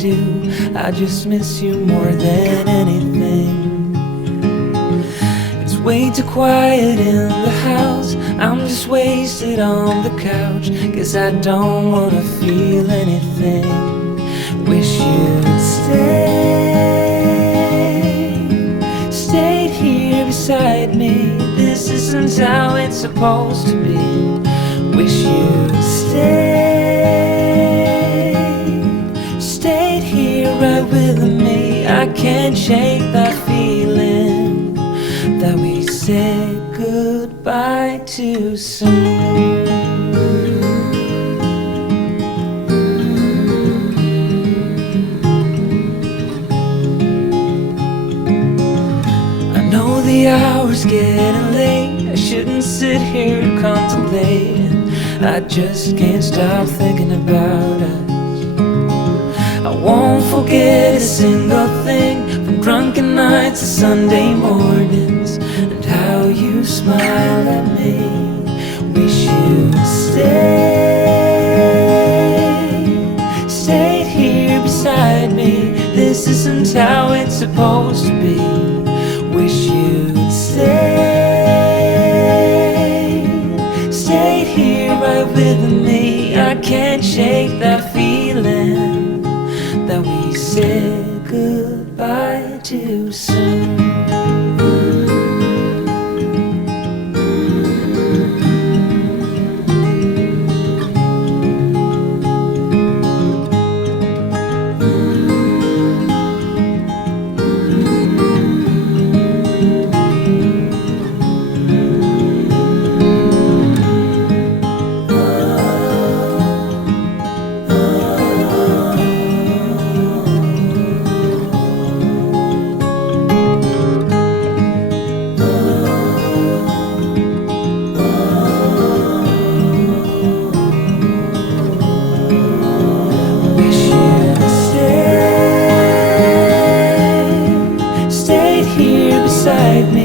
do. I just miss you more than anything. It's way too quiet in the house. I'm just wasted on the couch, 'cause I don't wanna feel anything. Wish you'd stayed here beside me. This isn't how it's supposed to be. Wish you'd stayed here right with me. I can't shake that feeling that we said goodbye too soon. The hour's getting late. I shouldn't sit here contemplating. I just can't stop thinking about us. I won't forget a single thing, from drunken nights to Sunday mornings, and how you smile at me. Wish you'd stayed here beside me. This isn't how it's supposed to be. Wish you'd stayed here right with me. I can't shake that feeling that we said goodbye too soon. Beside me.